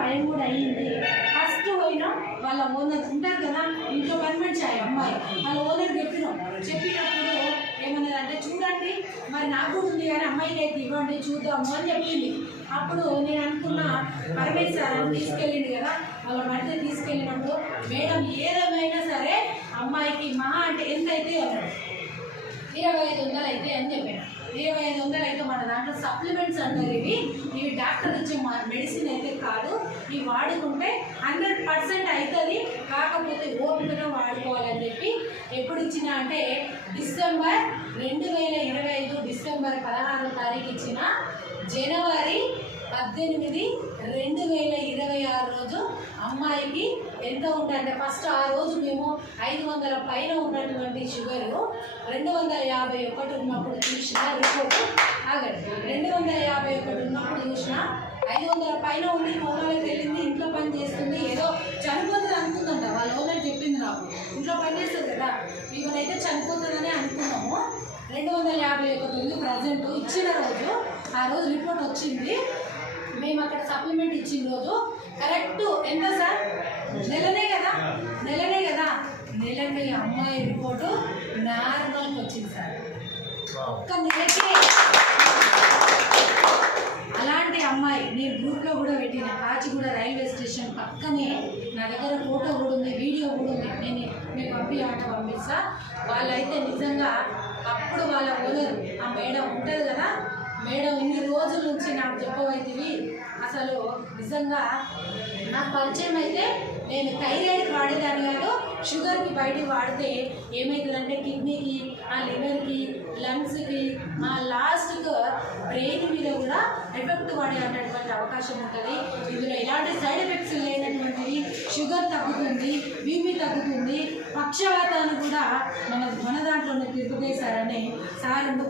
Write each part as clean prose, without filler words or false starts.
భయం కూడా అయ్యింది. ఫస్ట్ పోయినాం, వాళ్ళ ఓనర్ ఉంటారు కదా ఇంట్లో పని మనిషి అమ్మాయి, వాళ్ళ ఓనర్ చెప్పినప్పుడు ఏమన్నదంటే చూడండి మరి నాకు కూడా ఉంది కానీ అమ్మాయికి అయితే ఇవ్వండి చూద్దాము అని చెప్పింది. అప్పుడు నేను అనుకున్న పరమేశ్వరం తీసుకెళ్ళింది కదా, వాళ్ళ భర్త తీసుకెళ్ళినప్పుడు మేడం ఏదేమైనా సరే అమ్మాయికి మహా అంటే ఎంత అయితే అన్నాడు 2500 అయితే అని చెప్పాను. 2500 అయితే మన దాంట్లో సప్లిమెంట్స్ అంటారు, ఇవి డాక్టర్ ఇచ్చే మెడిసిన్ అయితే కాదు, ఇవి వాడుకుంటే 100% అవుతుంది, కాకపోతే ఓపికగా వాడుకోవాలని చెప్పి ఎప్పుడు ఇచ్చిన అంటే డిసెంబర్ 2025 డిసెంబర్ 16వ తారీఖు ఇచ్చిన జనవరి 18 2026 రోజు అమ్మాయికి ఎంత ఉందంటే ఫస్ట్ ఆ రోజు మేము 500 పైన ఉన్నటువంటి షుగరు 251 ఉన్నప్పుడు చూసిన రిపోర్టు ఆగండి 251 ఉన్నప్పుడు చూసిన 500 పైన ఉండి కోమాలోకి వెళ్ళింది, ఇంట్లో పని చేస్తుంది, ఏదో చనిపోతుంది అనుకుందంట. వాళ్ళ ఓనర్ చెప్పింది నాకు, ఇంట్లో పని చేస్తుంది కదా ఇవరైతే చనిపోతుందని అనుకున్నాము. 251 ఉంది ప్రజెంట్. ఇచ్చిన రోజు ఆ రోజు రిపోర్ట్ వచ్చింది, మేము అక్కడ సప్లిమెంట్ ఇచ్చిన రోజు కరెక్ట్ ఎంత సార్ నెలనే కదా నెలకి అమ్మాయి రిపోర్టు నార్మల్కి వచ్చింది సార్. ఒక్క నెలకి అలాంటి అమ్మాయి నేను గ్రూప్లో కూడా పెట్టిన, కాచిగూడ రైల్వే స్టేషన్ పక్కనే నా దగ్గర ఫోటో కూడా ఉంది, వీడియో కూడా ఉంది, నేను మీకు పంపిస్తా. వాళ్ళైతే నిజంగా అప్పుడు వాళ్ళ ఓనర్ ఆ మేడం ఉంటుంది కదా, మేడం ఇన్ని రోజుల నుంచి నాకు చెప్పవైతివి అసలు నిజంగా నాకు పరిచయం అయితే నేను థైరాయిడ్కి వాడేదాన్ని కాదు, షుగర్కి బయటికి వాడితే ఏమవుతుందంటే కిడ్నీకి, ఆ లివర్కి, లంగ్స్కి, మా లాస్ట్కి బ్రెయిన్ మీద కూడా ఎఫెక్ట్ పడేటటువంటి అవకాశం ఉంటుంది. ఇందులో ఎలాంటి సైడ్ ఎఫెక్ట్స్ లేనటువంటివి, షుగర్ తగ్గుతుంది, బీపీ తగ్గుతుంది, పక్షవాతాన్ని కూడా మన దాంట్లోనే తిరుగుతాయి సార్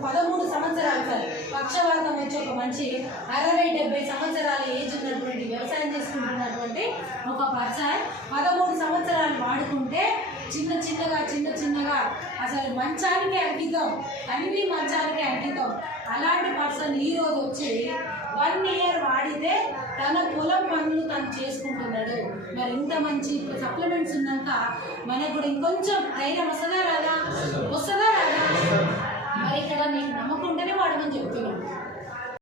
13 సంవత్సరాలు సార్ పక్షవాతం వచ్చి ఒక మంచి 60-70 సంవత్సరాల ఏజ్ ఉన్నటువంటి వ్యవసాయం చేసుకుంటున్నటువంటి ఒక పర్సన్ 13 సంవత్సరాలు వాడుకుంటే చిన్న చిన్నగా అసలు మంచానికి అంకితం, అన్ని మంచానికి అంకితం. అలాంటి పర్సన్ ఈరోజు వచ్చి 1 ఇయర్ వాడితే తన పొలం పనులు తను చేసుకుంటున్నాడు. మరి ఇంత మంచి సప్లిమెంట్స్ ఉన్నాక మనకు కూడా ఇంకొంచెం ధైర్యం వస్తుందా రాదా? మరి ఇక్కడ నీకు నమ్మకుంటేనే వాడమని చెప్తున్నాను.